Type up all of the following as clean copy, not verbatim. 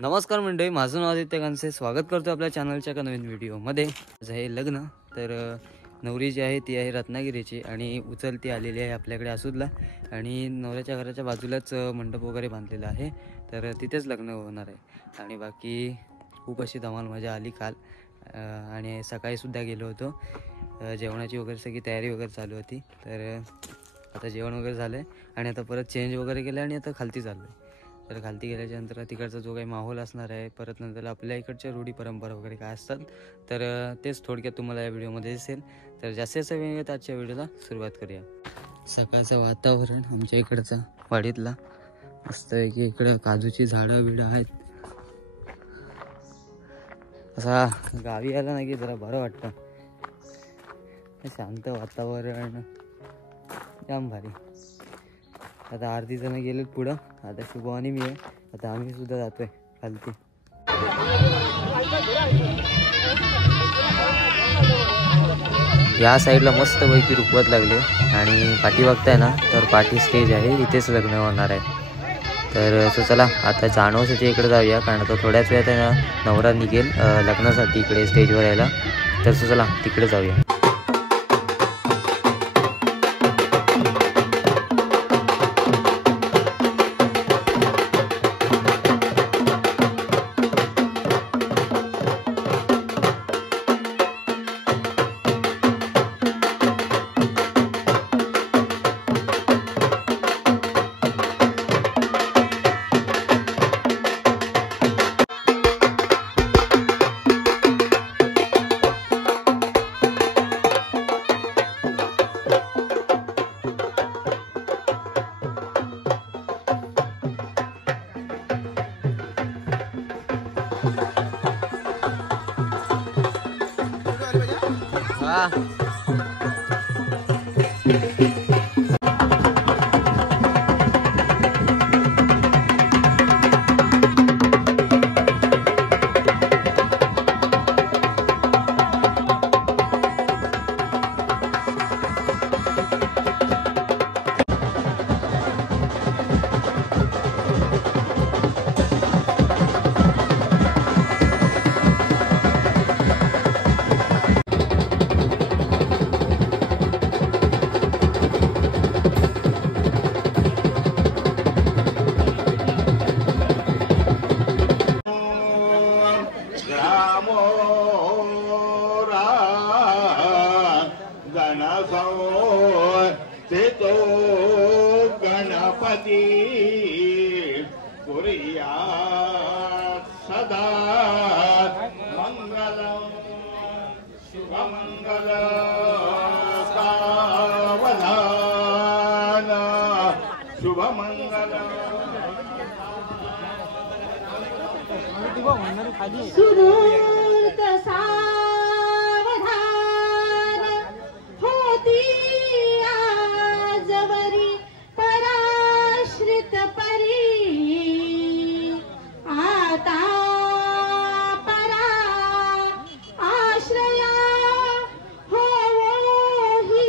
नमस्कार मंडळी, माझं नाव आदित्य कांसे. स्वागत करतो आपल्या चॅनलच्या एका नवीन व्हिडिओमध्ये. हे लग्न तर नवरी जी आहे ती आहे रत्नागिरीची आणि उचलती आलेली आहे आपल्याकडे आसूदला. आणि नवऱ्याच्या घराच्या बाजूलाच मंडप वगैरे बांधलेला आहे, तर तिथेच लग्न होणार आहे. आणि बाकी खूप अशी धमाल मजा आली काल. आणि सकाळीसुद्धा गेलो होतो. जेवणाची वगैरे सगळी तयारी वगैरे चालू होती. तर आता जेवण वगैरे झालं आहे आणि आता परत चेंज वगैरे केलं आणि आता खालती चाललो आहे. तर खालती गेल्याच्यानंतर तिकडचा जो काही माहोल असणार आहे, परत नंतर आपल्या इकडच्या रूढी परंपरा वगैरे काय असतात, तर तेच थोडक्यात तुम्हाला या व्हिडिओमध्ये दिसेल. तर जास्तीत वेळ आजच्या व्हिडिओला सुरुवात करूया. सकाळचं वातावरण आमच्या इकडचं वाडीतला मस्त आहे की इकडं काजूची झाडं बिडं आहेत. असा गावी आला ना की जरा बरं वाटतं. शांत वातावरण जाम भारी. आता आरती जण गेलेत पुढं. आता शुभ आणि मी आहे. आता आम्ही सुद्धा जातोय खालती. या साईडला मस्त पैकी रुकवत लागले आणि पाठी बघताय ना, तर पाठी स्टेज आहे, इथेच लग्न होणार आहे. तर चला आता जानवसाच्या इकडे जाऊया, कारण आता थोड्याच वेळात आहे ना नवरा निघेल लग्नासाठी इकडे स्टेजवर यायला. तर चला तिकडे जाऊया. गणपती पुरिया सदा मंगलम शुभमंगल सावधान शुभमंगल सुरूर सावधान होती आजवरी पराश्रित परी आता परा आश्रया होही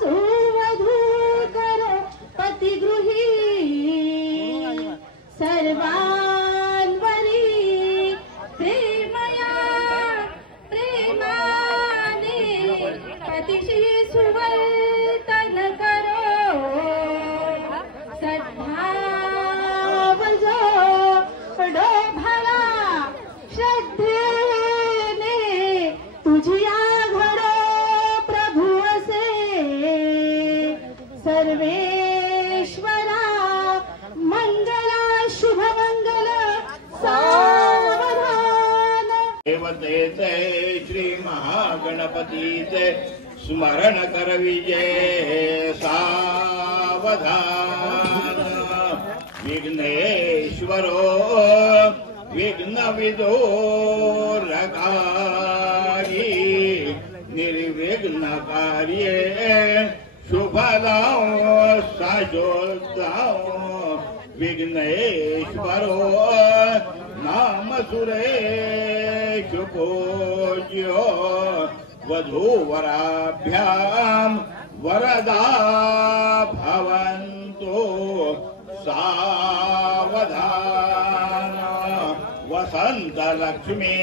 सुवधू करो पतिगृही सर्वांवरी प्रेमया प्रेमाने पतिशी सुवर्तन करो सद्भाव जोडो भला श्रद्धेने तुझी घडो प्रभू असे सर्वेश्वरा मंगला शुभ मंगल सावधान. देवतेचे श्री महागणपतीचे स्मरण करविजे सावधान विघ्नेश्वरो विघ्न विदूरकारी निर्विघ्न कार्ये शुभदाओ साजोदाओ विघ्नेश्वरो नाम सुरेश पूज्यो वधूवराभ्याम वरदा भवन्तु सावधान. अनंत लक्ष्मी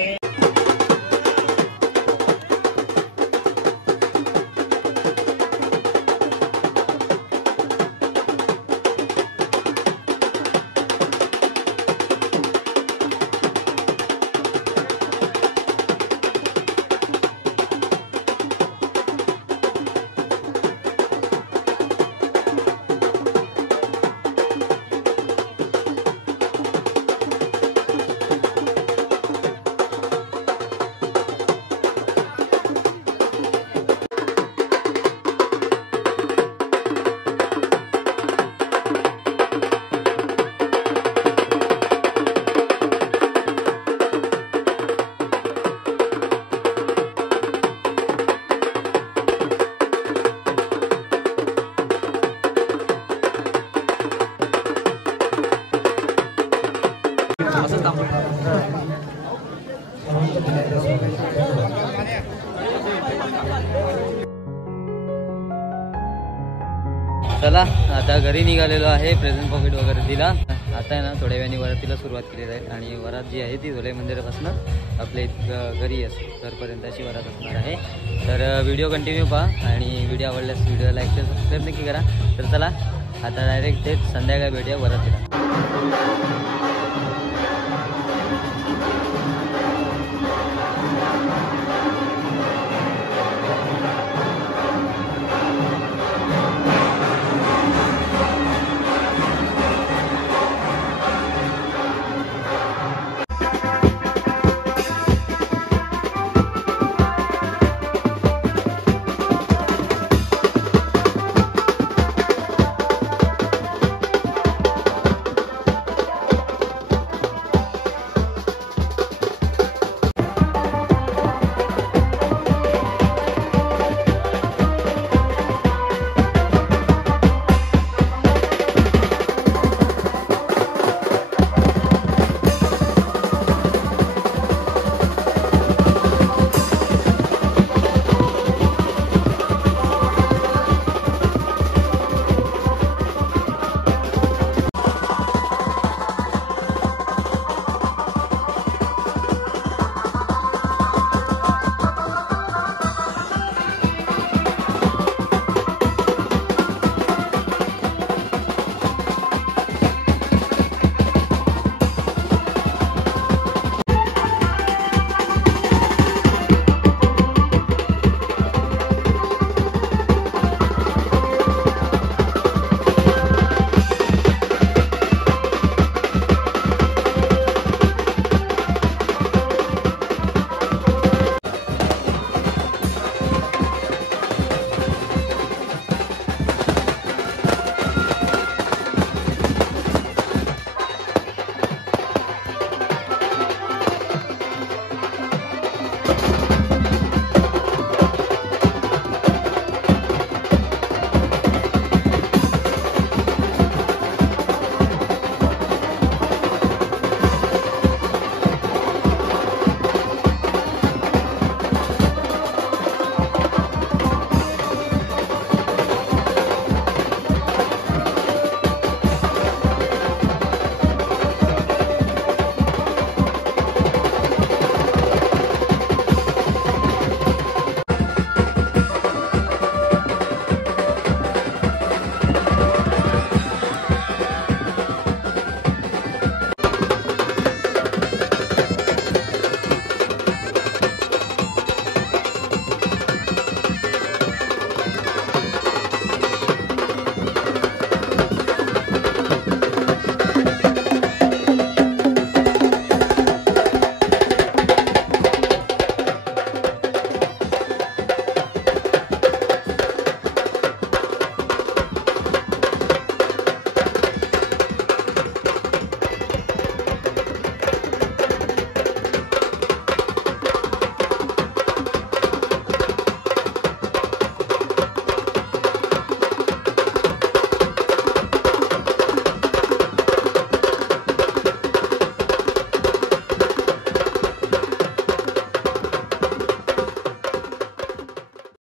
चला आता घरी निघालेलो आहे. प्रेझेंट पॉकेट वगैरे दिला. आता आहे ना थोड्या वेळाने वरातीला सुरुवात केली जाईल आणि वरात जी आहे ती धुळे मंदिरापासून आपल्या घरी घरपर्यंत अशी वरात असणार आहे. तर व्हिडिओ कंटिन्यू पहा आणि व्हिडिओ आवडल्यास व्हिडिओ लाईक शेअर सबस्क्राईब नक्की करा. तर चला आता डायरेक्ट तेच संध्याकाळी भेटूया वरातीला.